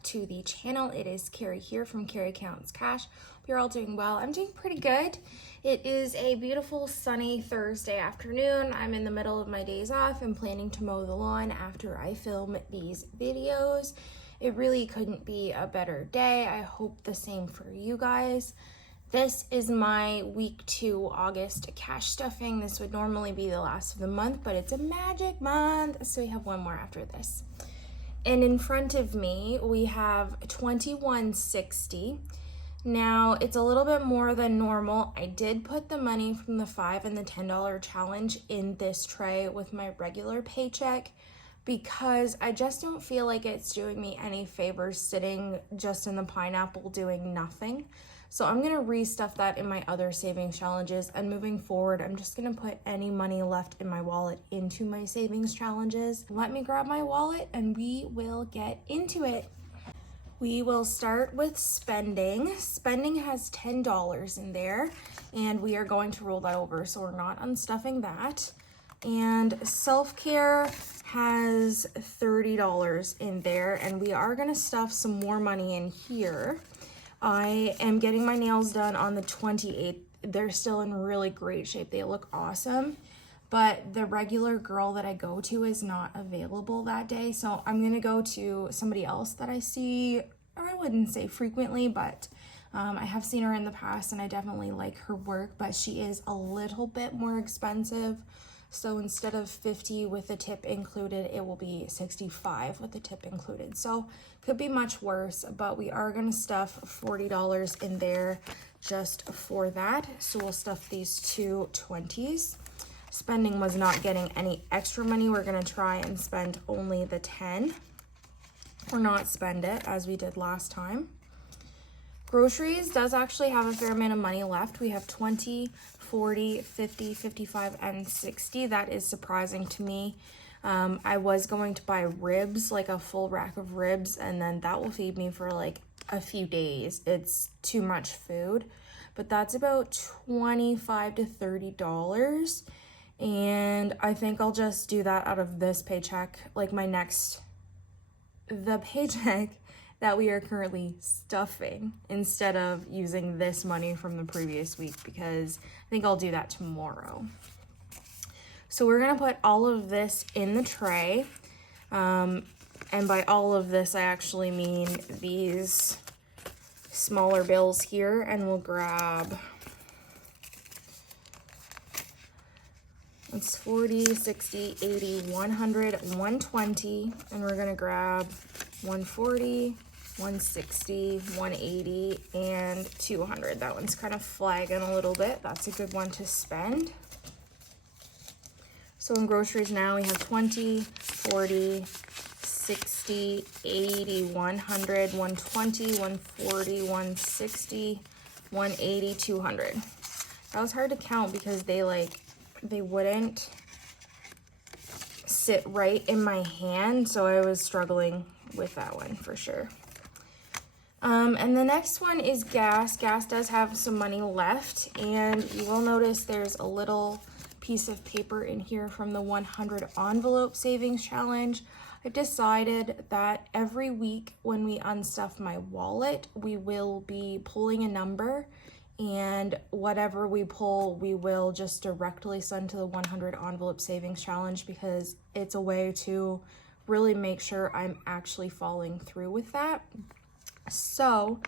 back to the channel. It is Carrie here from CaroCash. Hope you're all doing well. I'm doing pretty good. It is a beautiful sunny Thursday afternoon. I'm in the middle of my days off and planning to mow the lawn after I film these videos. It really couldn't be a better day. I hope the same for you guys. This is my week 2 August cash stuffing. This would normally be the last of the month, but it's a magic month, so we have one more after this. And in front of me, we have $21.60. Now, it's a little bit more than normal. I did put the money from the $5 and the $10 challenge in this tray with my regular paycheck because I just don't feel like it's doing me any favors sitting just in the pineapple doing nothing. So I'm gonna restuff that in my other savings challenges, and moving forward, I'm just gonna put any money left in my wallet into my savings challenges. Let me grab my wallet and we will get into it. We will start with spending. Spending has $10 in there, and we are going to roll that over, so we're not unstuffing that. And self-care has $30 in there, and we are gonna stuff some more money in here. I am getting my nails done on the 28th. They're still in really great shape. They look awesome, but the regular girl that I go to is not available that day. So I'm gonna go to somebody else that I see, or I wouldn't say frequently, but I have seen her in the past and I definitely like her work, but she is a little bit more expensive. So instead of 50 with the tip included, it will be 65 with the tip included. So could be much worse, but we are gonna stuff $40 in there just for that. So we'll stuff these two 20s. Spending was not getting any extra money. We're gonna try and spend only the 10 or not spend it as we did last time. Groceries does actually have a fair amount of money left. We have 20, 40, 50, 55, and 60. That is surprising to me. I was going to buy ribs, like a full rack of ribs, and then that will feed me for like a few days. It's too much food, but that's about $25 to $30. And I think I'll just do that out of this paycheck, like the paycheck that we are currently stuffing, instead of using this money from the previous week, because I think I'll do that tomorrow. So we're gonna put all of this in the tray. And by all of this, I actually mean these smaller bills here, and we'll grab, it's 40, 60, 80, 100, 120, and we're gonna grab 140, 160, 180, and 200. That one's kind of flagging a little bit. That's a good one to spend. So in groceries now, we have 20, 40, 60, 80, 100, 120, 140, 160, 180, 200. That was hard to count because they wouldn't sit right in my hand, so I was struggling with that one for sure. And the next one is gas. Gas does have some money left, and you will notice there's a little piece of paper in here from the 100 envelope savings challenge. I've decided that every week when we unstuff my wallet, we will be pulling a number, and whatever we pull, we will just directly send to the 100 envelope savings challenge, because it's a way to really make sure I'm actually following through with that. So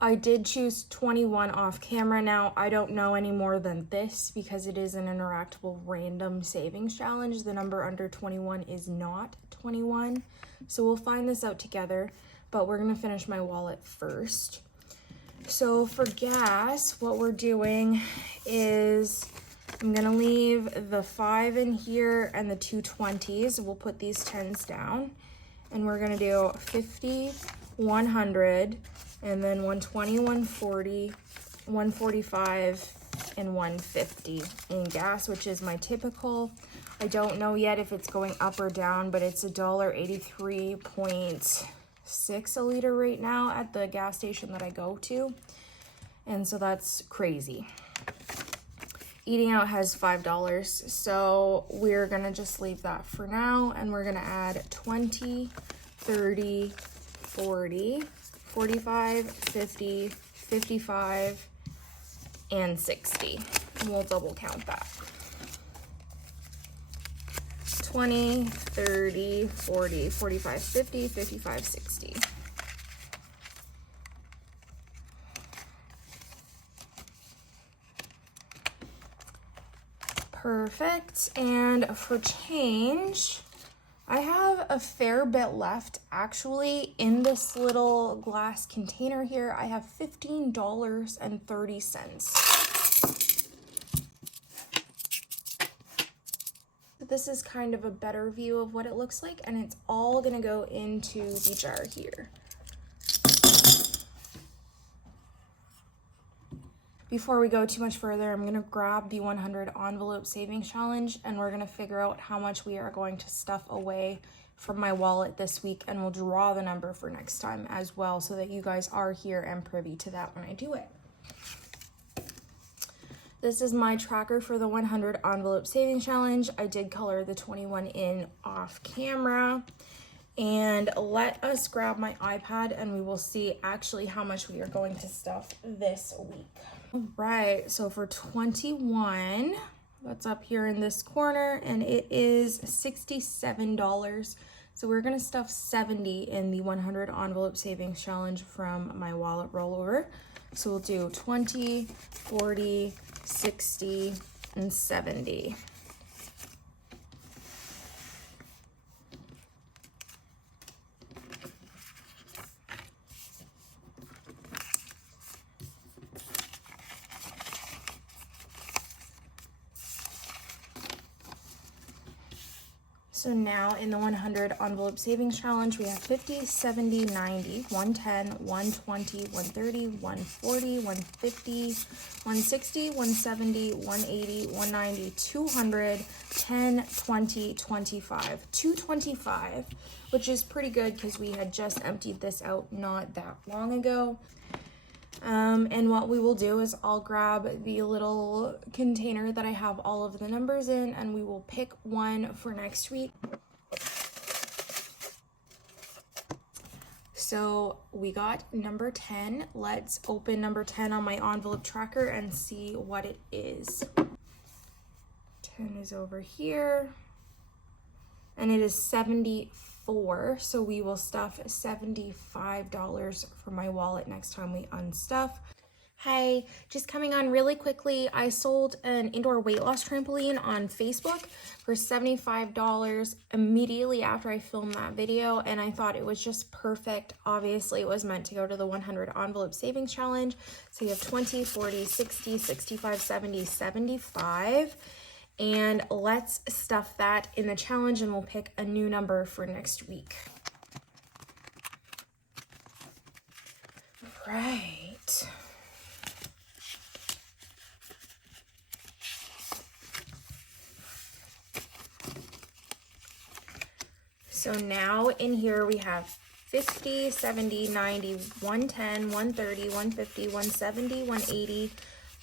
I did choose 21 off camera. Now, I don't know any more than this because it is an interactable random savings challenge. The number under 21 is not 21. So we'll find this out together, but we're gonna finish my wallet first. So for gas, what we're doing is I'm gonna leave the 5 in here and the 2 20s. We'll put these 10s down, and we're gonna do 50, 100, and then 120, 140, 145, and 150 in gas, which is my typical. I don't know yet if it's going up or down, but it's $1.83.6 a liter right now at the gas station that I go to. And so that's crazy. Eating out has $5, so we're gonna just leave that for now, and we're gonna add 20, 30, 40, 45, 50, 55, and 60. And we'll double count that. 20, 30, 40, 45, 50, 55, 60. Perfect. And for change, I have a fair bit left. Actually, in this little glass container here, I have $15.30. This is kind of a better view of what it looks like, and it's all gonna go into the jar here. Before we go too much further, I'm gonna grab the 100 envelope savings challenge, and we're gonna figure out how much we are going to stuff away from my wallet this week, and we'll draw the number for next time as well, so that you guys are here and privy to that when I do it. This is my tracker for the 100 envelope savings challenge. I did color the 21 in off camera. And let us grab my iPad and we will see actually how much we are going to stuff this week. All right, so for 21, that's up here in this corner, and it is $67. So we're gonna stuff 70 in the 100 envelope savings challenge from my wallet rollover. So we'll do 20, 40, 60, and 70. So now in the 100 envelope savings challenge, we have 50, 70, 90, 110, 120, 130, 140, 150, 160, 170, 180, 190, 200, 10, 20, 25, 225, which is pretty good because we had just emptied this out not that long ago. And what we will do is I'll grab the little container that I have all of the numbers in, and we will pick one for next week. So we got number 10. Let's open number 10 on my envelope tracker and see what it is. 10 is over here, and it is 74. So we will stuff $75 for my wallet next time we unstuff. Hey, just coming on really quickly, I sold an indoor weight loss trampoline on Facebook for $75 immediately after I filmed that video, and I thought it was just perfect. Obviously, it was meant to go to the 100 envelope savings challenge. So you have 20, 40, 60, 65, 70, 75. And let's stuff that in the challenge, and we'll pick a new number for next week. Right. So now in here we have 50, 70, 90, 110, 130, 150, 170, 180,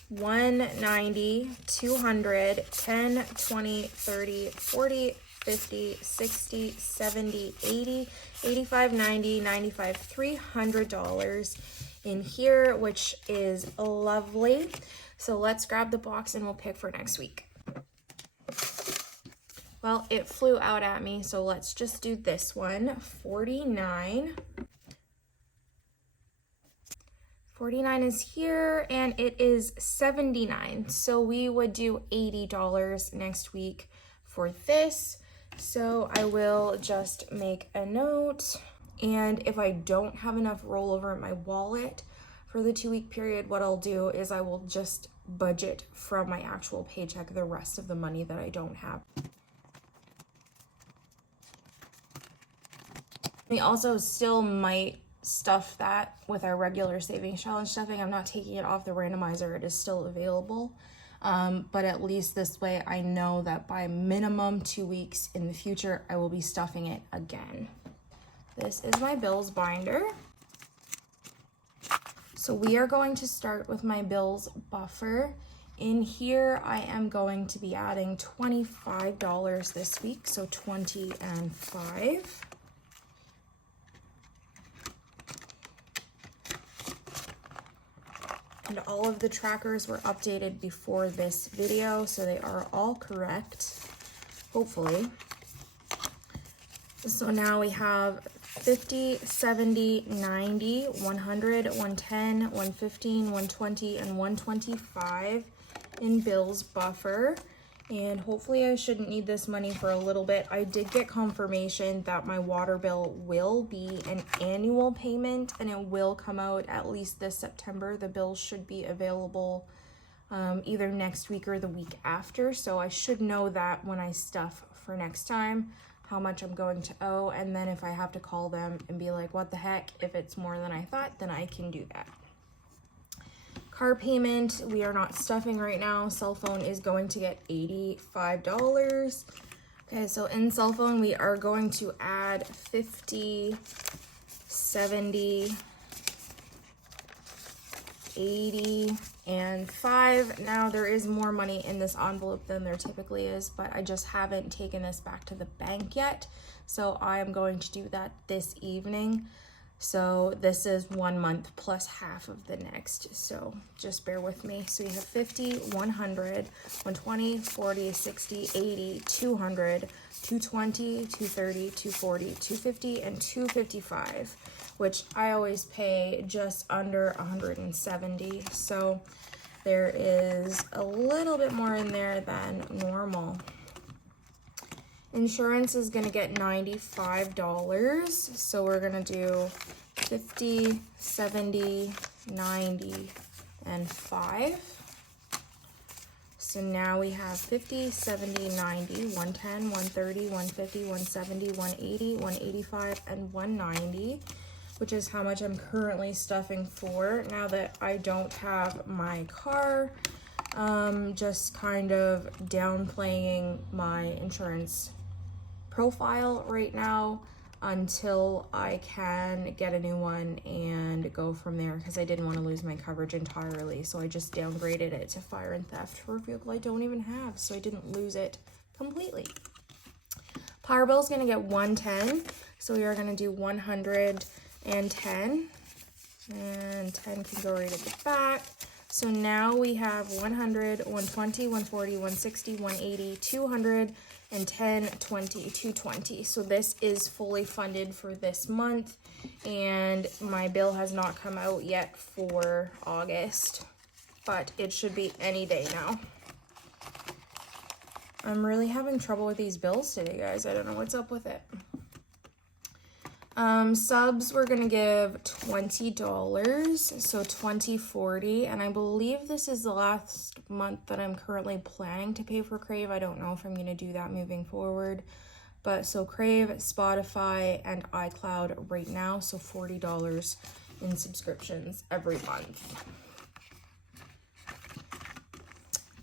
190, 200, 10, 20, 30, 40, 50, 60, 70, 80, 85, 90, 95, $300 in here, which is lovely. So let's grab the box and we'll pick for next week. Well, it flew out at me, so let's just do this one. 49. 49 is here, and it is 79. So we would do $80 next week for this. So I will just make a note. And if I don't have enough rollover in my wallet for the 2-week period, what I'll do is I will just budget from my actual paycheck the rest of the money that I don't have. We also still might stuff that with our regular savings challenge stuffing. I'm not taking it off the randomizer. It is still available. But at least this way I know that by minimum 2 weeks in the future, I will be stuffing it again. This is my bills binder. So we are going to start with my bills buffer. In here, I am going to be adding $25 this week. So 20 and 5. And all of the trackers were updated before this video, so they are all correct, hopefully. So now we have 50, 70, 90, 100, 110, 115, 120, and 125 in bills buffer. And hopefully I shouldn't need this money for a little bit. I did get confirmation that my water bill will be an annual payment and it will come out at least this September. The bill should be available either next week or the week after. So I should know that when I stuff for next time, how much I'm going to owe. And then if I have to call them and be like, what the heck, if it's more than I thought, then I can do that. Car payment, we are not stuffing right now. Cell phone is going to get $85. Okay, so in cell phone, we are going to add 50, 70, 80, and 5. Now, there is more money in this envelope than there typically is, but I just haven't taken this back to the bank yet. So I am going to do that this evening. So this is 1 month plus half of the next, so just bear with me. So you have 50, 100, 120, 40, 60, 80, 200, 220, 230, 240, 250, and 255, which I always pay just under 170. So there is a little bit more in there than normal. Insurance is gonna get $95, so we're gonna do 50, 70, 90, and 5. So now we have 50, 70, 90, 110, 130, 150, 170, 180, 185, and 190, which is how much I'm currently stuffing for. Now that I don't have my car, just kind of downplaying my insurance profile right now until I can get a new one and go from there, because I didn't want to lose my coverage entirely. So I just downgraded it to fire and theft for a vehicle I don't even have, so I didn't lose it completely. Power bill is going to get 110, so we are going to do 110, and 10 can go right at the back. So now we have 100, 120, 140, 160, 180, 200, and 10, 20, 220. So this is fully funded for this month, and my bill has not come out yet for August, but it should be any day now. I'm really having trouble with these bills today, guys. I don't know what's up with it. Subs, we're gonna give $20, so $20.40, and I believe this is the last month that I'm currently planning to pay for Crave. I don't know if I'm gonna do that moving forward, but so Crave, Spotify, and iCloud right now, so $40 in subscriptions every month.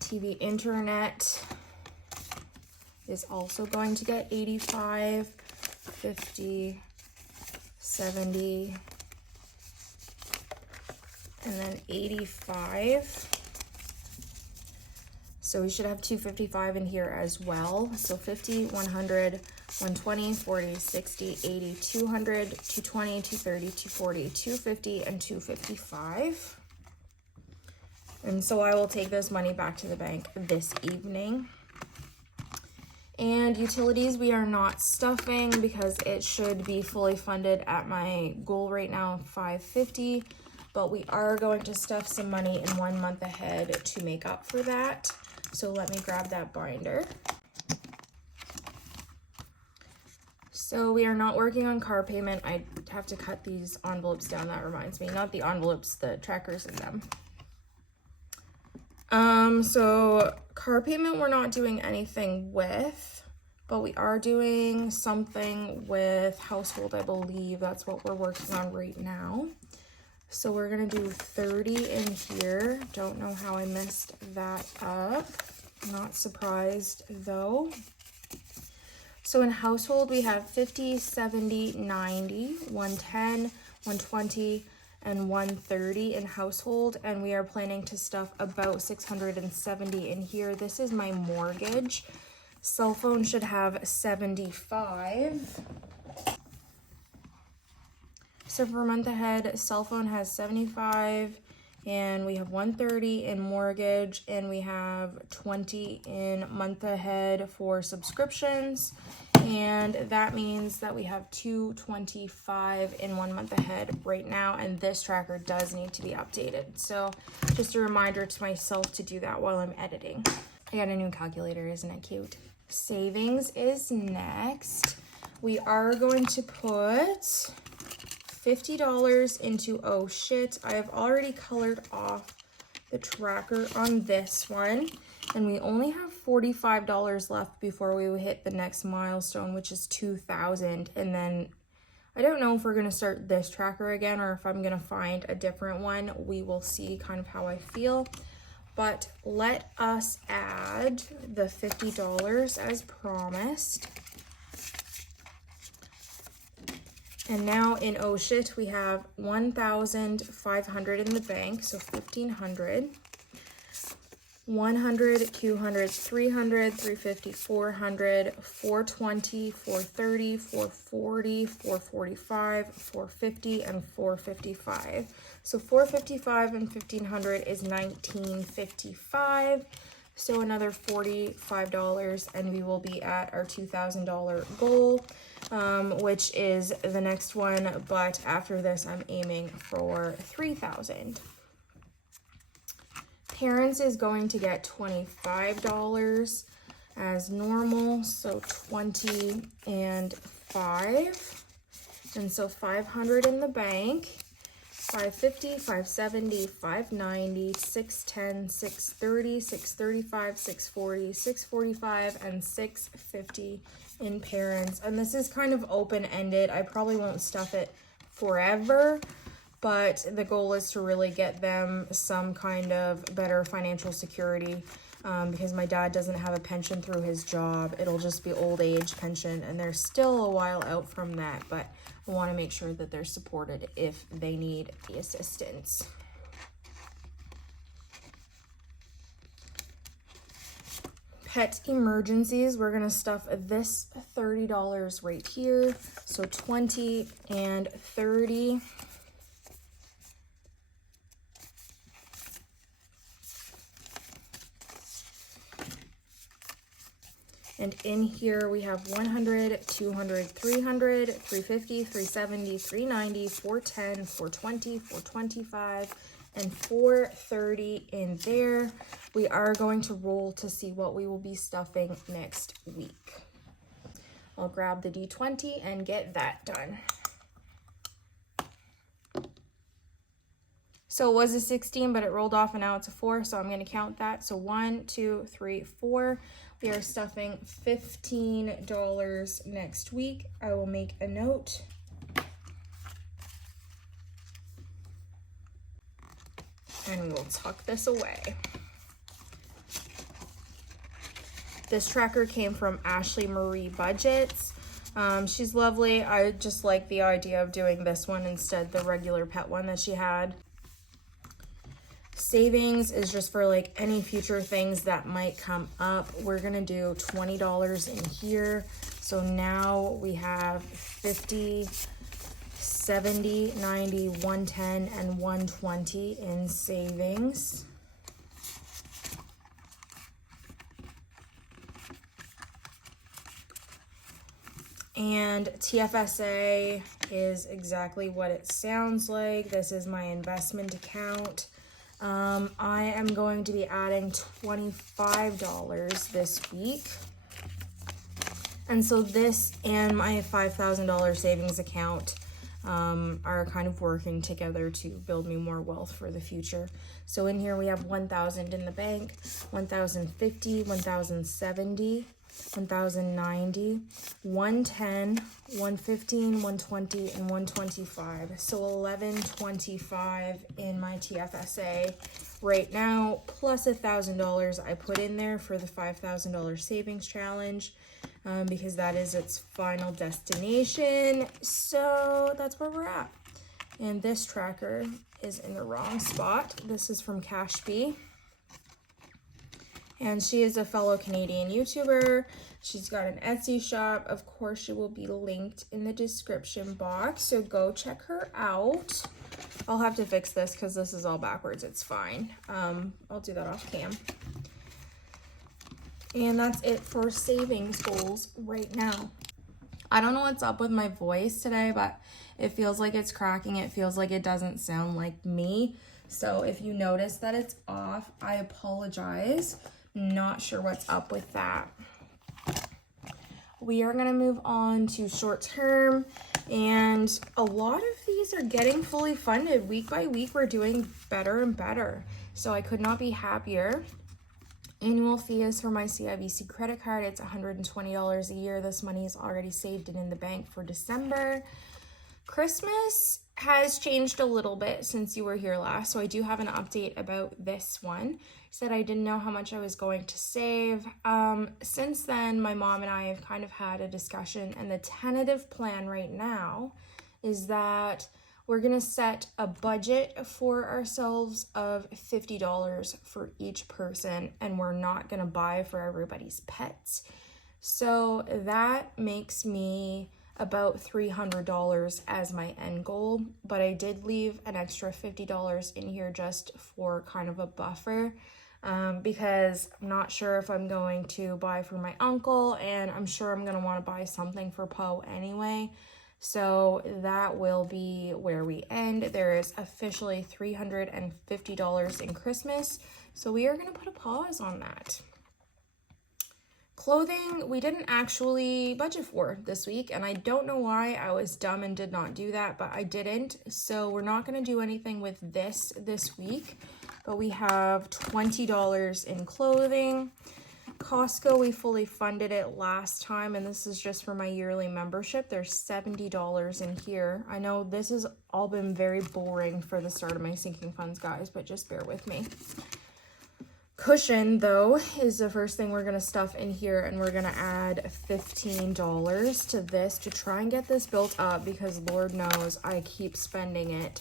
TV internet is also going to get $85, $50, $70, and then $85. So we should have $255 in here as well. So 50, 100, 120, 40, 60, 80, 200, 220, 230, 240, 250, and $255. And so I will take this money back to the bank this evening. And utilities, we are not stuffing because it should be fully funded at my goal right now, $550. But we are going to stuff some money in 1 month ahead to make up for that. So let me grab that binder. So we are not working on car payment. I have to cut these envelopes down. That reminds me, not the envelopes, the trackers in them. So car payment, we're not doing anything with, but we are doing something with household, I believe. That's what we're working on right now. So we're gonna do 30 in here. Don't know how I messed that up. Not surprised though. So in household, we have 50, 70, 90, 110, 120, and 130 in household, and we are planning to stuff about 670 in here. This is my mortgage. Cell phone should have 75. So for a month ahead, cell phone has 75, and we have 130 in mortgage, and we have 20 in month ahead for subscriptions, and that means that we have 225 in 1 month ahead right now, and this tracker does need to be updated. So just a reminder to myself to do that while I'm editing. I got a new calculator, isn't it cute? Savings is next. We are going to put $50 into, oh shit, I have already colored off the tracker on this one, and we only have $45 left before we hit the next milestone, which is 2,000. And then I don't know if we're gonna start this tracker again or if I'm gonna find a different one. We will see kind of how I feel, but let us add the $50 as promised. And now in oh shit, we have 1,500 in the bank, so 1,500. 100, 200, 300, 350, 400, 420, 430, 440, 445, 450, and 455. So 455 and 1,500 is 1,955. So another $45, and we will be at our $2,000 goal, which is the next one. But after this, I'm aiming for 3,000. Parents is going to get $25 as normal, so 20 and 5. And so 500 in the bank. 550, 570, 590, 610, 630, 635, 640, 645, and 650 in parents. And this is kind of open-ended. I probably won't stuff it forever, but the goal is to really get them some kind of better financial security, because my dad doesn't have a pension through his job. It'll just be old age pension, and they're still a while out from that, but I want to make sure that they're supported if they need the assistance. Pet emergencies, we're going to stuff this $30 right here, so 20 and 30. And in here we have 100, 200, 300, 350, 370, 390, 410, 420, 425, and 430 in there. We are going to roll to see what we will be stuffing next week. I'll grab the D20 and get that done. So it was a 16, but it rolled off and now it's a 4, so I'm going to count that. So 1, 2, 3, 4. We are stuffing $15 next week. I will make a note. And we will tuck this away. This tracker came from Ashley Marie Budgets. She's lovely. I just like the idea of doing this one instead of the regular pet one that she had. Savings is just for like any future things that might come up. We're gonna do $20 in here. So now we have 50, 70, 90, 110, and 120 in savings. And TFSA is exactly what it sounds like. This is my investment account. I am going to be adding $25 this week. And so this and my $5,000 savings account are kind of working together to build me more wealth for the future. So in here we have 1,000 in the bank, 1,050, 1,070, 1,090, 110, 115, 120, and 125. So 1,125 in my TFSA right now, plus $1,000 I put in there for the $5,000 savings challenge, because that is its final destination. So that's where we're at. And this tracker is in the wrong spot. This is from Cashbee. And she is a fellow Canadian YouTuber. She's got an Etsy shop. Of course, she will be linked in the description box, so go check her out. I'll have to fix this because this is all backwards. It's fine. I'll do that off cam. And that's it for savings goals right now. I don't know what's up with my voice today, but it feels like it's cracking. It feels like it doesn't sound like me. So if you notice that it's off, I apologize. Not sure what's up with that. We are gonna move on to short term, and a lot of these are getting fully funded. Week by week, we're doing better and better. So I could not be happier. Annual fee is for my CIBC credit card. It's $120 a year. This money is already saved and in the bank for December. Christmas has changed a little bit since you were here last, so I do have an update about this one. I said I didn't know how much I was going to save. Since then, my mom and I have kind of had a discussion, and the tentative plan right now is that we're gonna set a budget for ourselves of $50 for each person, and we're not gonna buy for everybody's pets. So that makes me about $300 as my end goal, but I did leave an extra $50 in here just for kind of a buffer, because I'm not sure if I'm going to buy for my uncle, and I'm sure I'm gonna want to buy something for Poe anyway. So that will be where we end. There is officially $350 in Christmas, so we are gonna put a pause on that. Clothing, we didn't actually budget for this week, and I don't know why. I was dumb and did not do that, but I didn't. So we're not going to do anything with this week, but we have $20 in clothing. Costco, we fully funded it last time, and this is just for my yearly membership. There's $70 in here. I know this has all been very boring for the start of my sinking funds, guys, but just bear with me. Cushion, though, is the first thing we're going to stuff in here, and we're going to add $15 to this to try and get this built up, because Lord knows I keep spending it.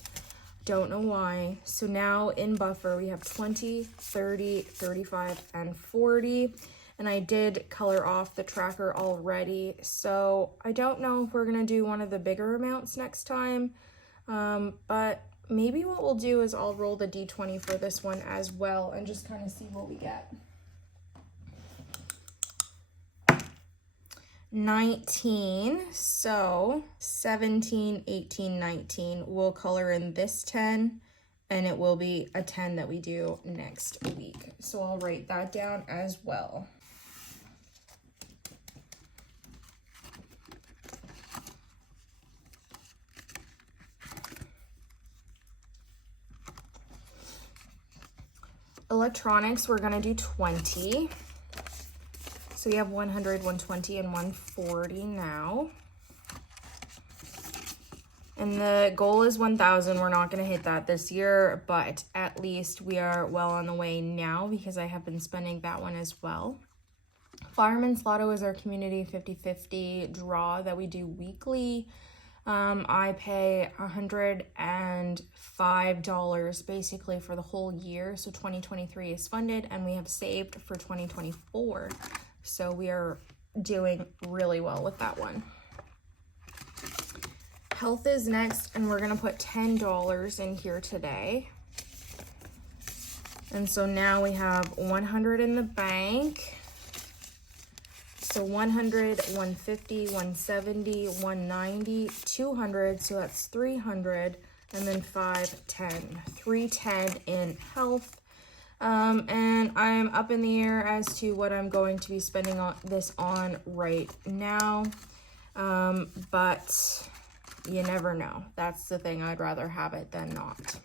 Don't know why. So now in buffer, we have 20, 30, 35, and 40. And I did color off the tracker already. So I don't know if we're going to do one of the bigger amounts next time. But maybe what we'll do is I'll roll the D20 for this one as well and just kind of see what we get. 19, so 17, 18, 19. We'll color in this 10, and it will be a 10 that we do next week. So I'll write that down as well. Electronics, we're gonna do 20. So we have 100, 120, and 140 now. And the goal is 1,000. We're not gonna hit that this year, but at least we are well on the way now, because I have been spending that one as well. Fireman's Lotto is our community 50-50 draw that we do weekly. I pay $105 basically for the whole year. So 2023 is funded, and we have saved for 2024. So we are doing really well with that one. Health is next, and we're going to put $10 in here today. And so now we have 100 in the bank. So 100, 150, 170, 190, 200, so that's 300, and then 510, 310 in health. And I'm up in the air as to what I'm going to be spending this on right now. But you never know. That's the thing. I'd rather have it than not.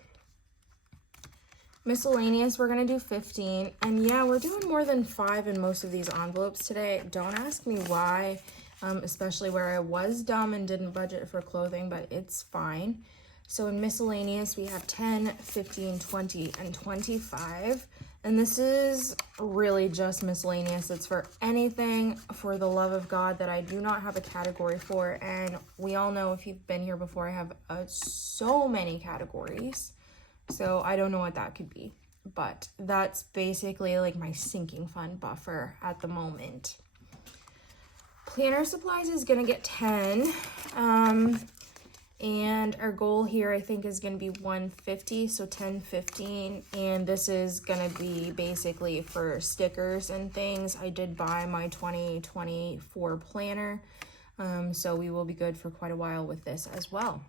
Miscellaneous, we're going to do 15. And yeah, we're doing more than 5 in most of these envelopes today. Don't ask me why, especially where I was dumb and didn't budget for clothing, but it's fine. So in miscellaneous, we have 10, 15, 20, and 25. And this is really just miscellaneous. It's for anything for the love of God that I do not have a category for. And we all know, if you've been here before, I have so many categories. So I don't know what that could be. But that's basically like my sinking fund buffer at the moment. Planner supplies is going to get 10. And our goal here, I think, is going to be 150, so 10, 15. And this is going to be basically for stickers and things. I did buy my 2024 planner, so we will be good for quite a while with this as well.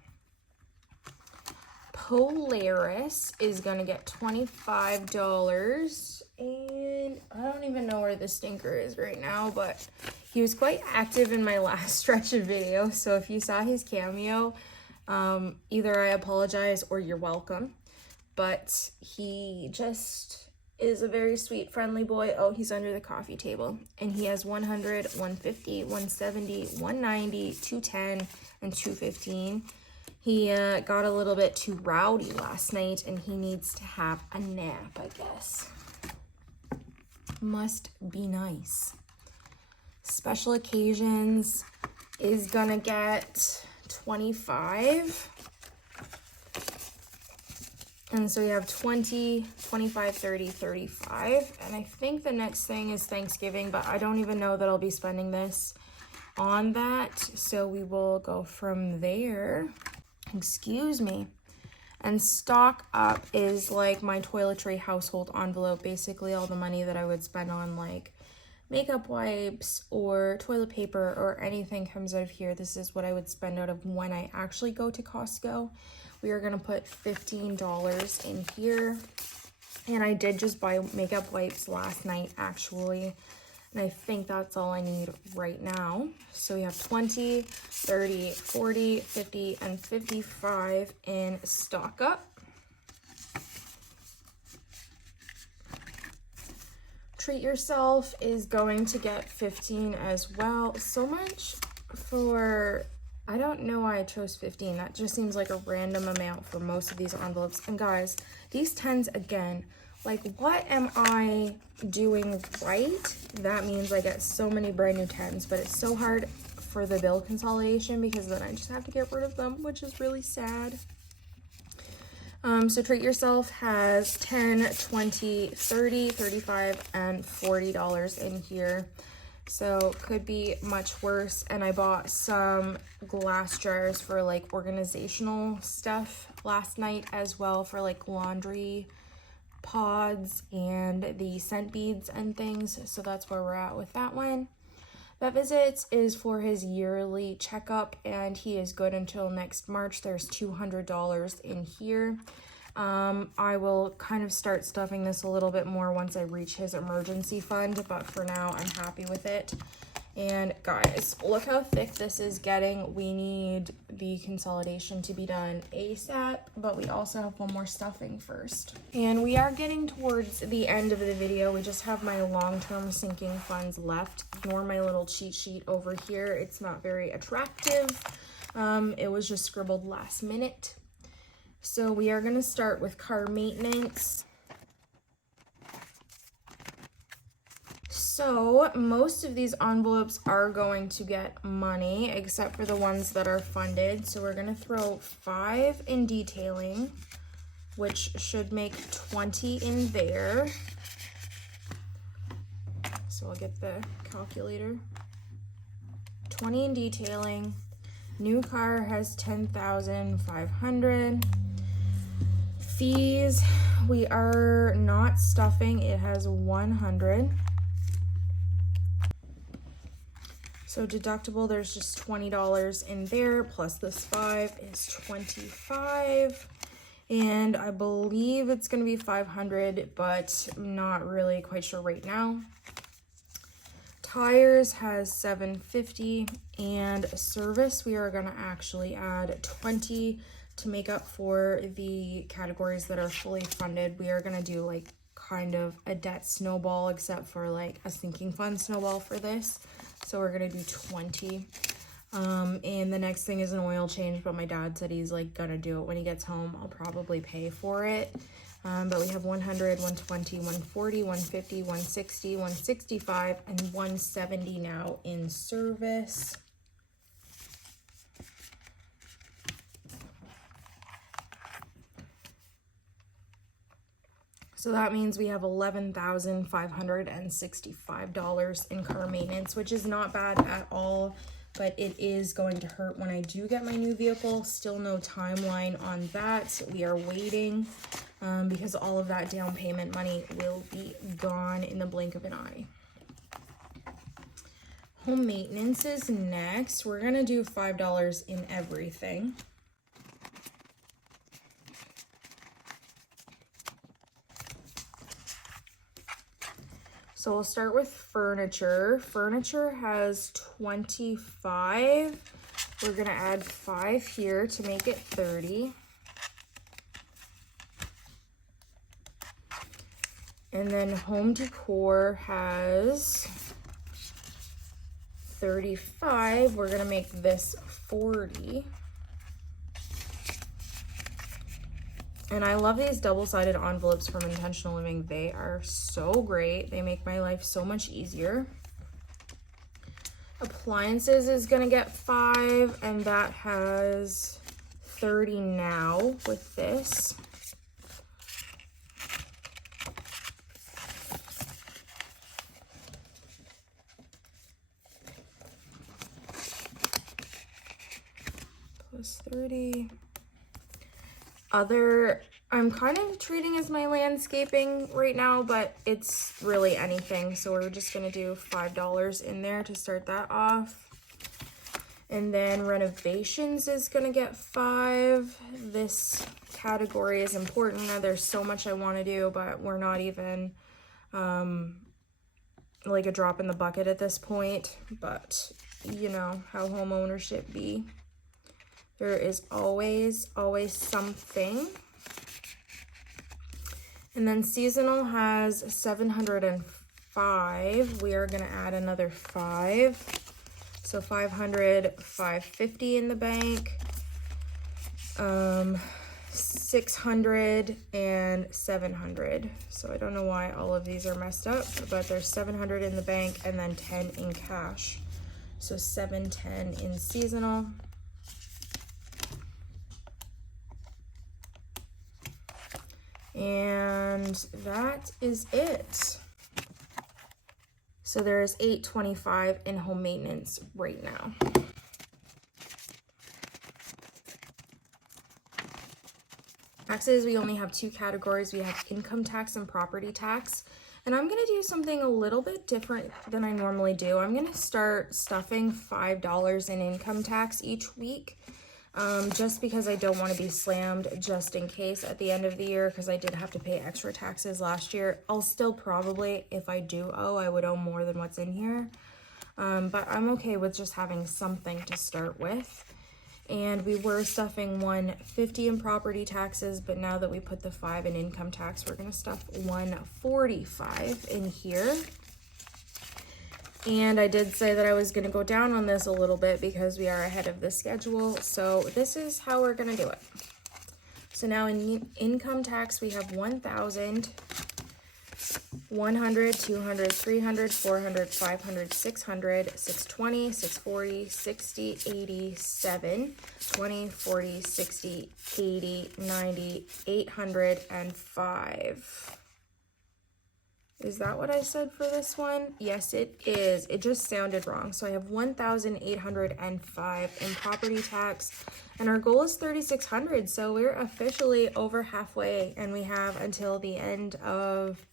Polaris is going to get $25. And I don't even know where the stinker is right now, but he was quite active in my last stretch of video. So if you saw his cameo, either I apologize or you're welcome. But he just is a very sweet, friendly boy. Oh, he's under the coffee table. And he has 100, 150, 170, 190, 210, and 215. He got a little bit too rowdy last night, and he needs to have a nap, I guess. Must be nice. Special occasions is gonna get 25. And so you have 20, 25, 30, 35. And I think the next thing is Thanksgiving, but I don't even know that I'll be spending this on that. So we will go from there. Excuse me. And stock up is like my toiletry household envelope, basically all the money that I would spend on like makeup wipes or toilet paper or anything comes out of here. This is what I would spend out of when I actually go to Costco. We are gonna put $15 in here. And I did just buy makeup wipes last night actually. And I think that's all I need right now. So we have 20, 30, 40, 50, and 55 in stock up. Treat yourself is going to get 15 as well. So much for, I don't know why I chose 15. That just seems like a random amount for most of these envelopes. And guys, these 10s again, like, what am I doing right? That means I get so many brand new 10s, but it's so hard for the bill consolidation because then I just have to get rid of them, which is really sad. So Treat Yourself has 10, 20, 30, 35, and $40 in here. So could be much worse. And I bought some glass jars for like organizational stuff last night as well, for like laundry pods and the scent beads and things. So that's where we're at with that one. Vet Visits is for his yearly checkup, and he is good until next March. There's $200 in here. I will kind of start stuffing this a little bit more once I reach his emergency fund, but for now I'm happy with it. And guys, look how thick this is getting. We need the consolidation to be done ASAP, but we also have one more stuffing first. And we are getting towards the end of the video. We just have my long-term sinking funds left. Ignore my little cheat sheet over here. It's not very attractive. It was just scribbled last minute. So we are gonna start with car maintenance. So most of these envelopes are going to get money, except for the ones that are funded. So we're gonna throw 5 in detailing, which should make 20 in there. So I'll get the calculator. 20 in detailing. New car has 10,500. Fees, we are not stuffing. It has 100. So deductible, there's just $20 in there, plus this 5 is 25. And I believe it's gonna be 500, but I'm not really quite sure right now. Tires has 750, and service, we are gonna actually add 20 to make up for the categories that are fully funded. We are gonna do like kind of a debt snowball, except for like a sinking fund snowball for this. So we're gonna do 20. And the next thing is an oil change, but my dad said he's like gonna do it when he gets home. I'll probably pay for it. But we have 100, 120, 140, 150, 160, 165, and 170 now in service. So that means we have $11,565 in car maintenance, which is not bad at all but it is going to hurt when I do get my new vehicle. Still no timeline on that. We are waiting because all of that down payment money will be gone in the blink of an eye. Home maintenance is next. We're gonna do $5 in everything. So we'll start with furniture. Furniture has 25. We're gonna add 5 here to make it 30. And then home decor has 35. We're gonna make this 40. And I love these double-sided envelopes from Intentional Living. They are so great. They make my life so much easier. Appliances is gonna get 5, and that has 30 now with this. Plus 30. Other, I'm kind of treating as my landscaping right now, but it's really anything. So we're just gonna do $5 in there to start that off. And then renovations is gonna get 5. This category is important. Now there's so much I wanna do, but we're not even like a drop in the bucket at this point. But you know how home ownership be. There is always something. And then seasonal has 705. We are gonna add another 5. So 500, 550 in the bank. 600 and 700. So I don't know why all of these are messed up, but there's 700 in the bank and then 10 in cash. So 710 in seasonal. And that is it. So there's $825 in home maintenance right now. Taxes, we only have 2 categories. We have income tax and property tax. And I'm gonna do something a little bit different than I normally do. I'm gonna start stuffing $5 in income tax each week. Just because I don't want to be slammed just in case at the end of the year, because I did have to pay extra taxes last year. I'll still probably, if I do owe, I would owe more than what's in here. But I'm okay with just having something to start with. And we were stuffing $150 in property taxes, but now that we put the 5 in income tax, we're going to stuff $145 in here. And I did say that I was going to go down on this a little bit because we are ahead of the schedule. So this is how we're going to do it. So now in income tax, we have 1,000, 100, 200, 300, 400, 500, 600, 620, 640, 60, 80, 7, 20, 40, 60, 80, 90, 805. Is that what I said for this one? Yes, it is. It just sounded wrong. So I have 1,805 in property tax, and our goal is 3,600. So we're officially over halfway, and we have until the end of,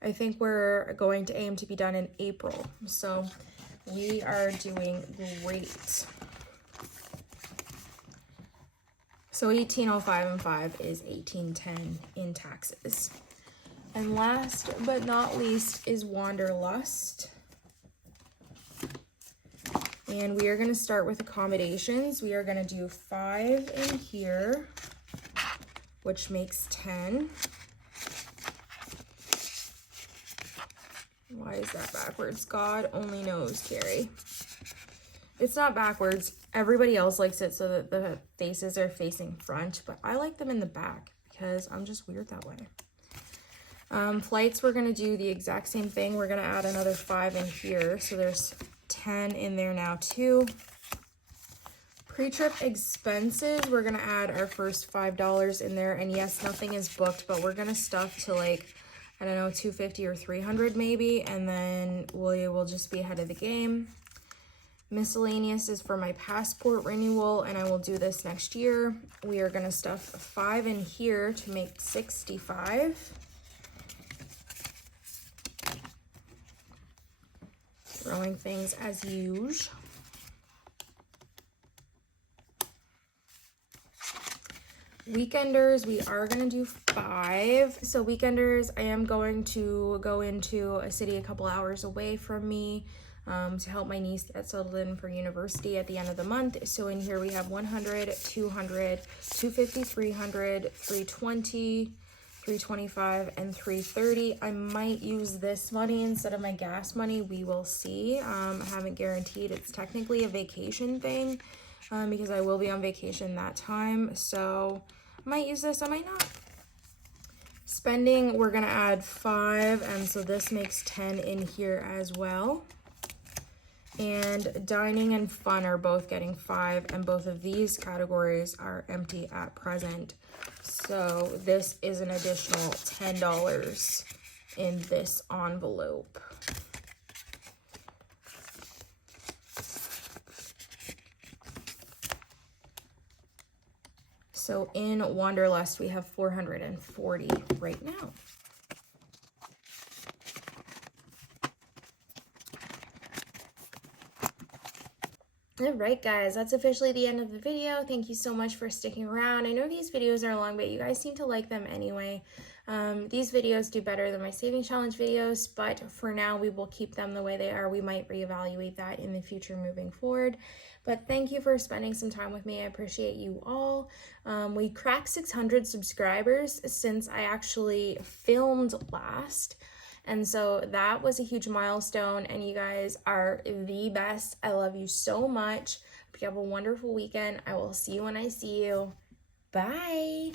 I think we're going to aim to be done in April. So we are doing great. So 1,805 and 5 is 1,810 in taxes. And last but not least is Wanderlust. And we are going to start with accommodations. We are going to do 5 in here, which makes 10. Why is that backwards? God only knows, Carrie. It's not backwards. Everybody else likes it so that the faces are facing front, but I like them in the back because I'm just weird that way. Flights, we're going to do the exact same thing. We're going to add another 5 in here. So there's 10 in there now too. Pre-trip expenses, we're going to add our first $5 in there. And yes, nothing is booked, but we're going to stuff to like, I don't know, 250 or 300 maybe. And then we will just be ahead of the game. Miscellaneous is for my passport renewal, and I will do this next year. We are gonna stuff 5 in here to make 65. Throwing things as usual. Weekenders, we are going to do 5. So weekenders, I am going to go into a city a couple hours away from me to help my niece get settled in for university at the end of the month. So in here we have 100, 200, 250, 300, 320, 325, and 330. I might use this money instead of my gas money. We will see. I haven't guaranteed. It's technically a vacation thing because I will be on vacation that time. So I might use this, I might not. Spending, we're gonna add 5, and so this makes 10 in here as well. And dining and fun are both getting 5, and both of these categories are empty at present. So this is an additional $10 in this envelope. So in Wanderlust, we have 440 right now. All right, guys, that's officially the end of the video. Thank you so much for sticking around. I know these videos are long, but you guys seem to like them anyway. These videos do better than my savings challenge videos, but for now we will keep them the way they are. We might reevaluate that in the future moving forward. But thank you for spending some time with me. I appreciate you all. We cracked 600 subscribers since I actually filmed last. And so that was a huge milestone, and you guys are the best. I love you so much. Hope you have a wonderful weekend. I will see you when I see you. Bye.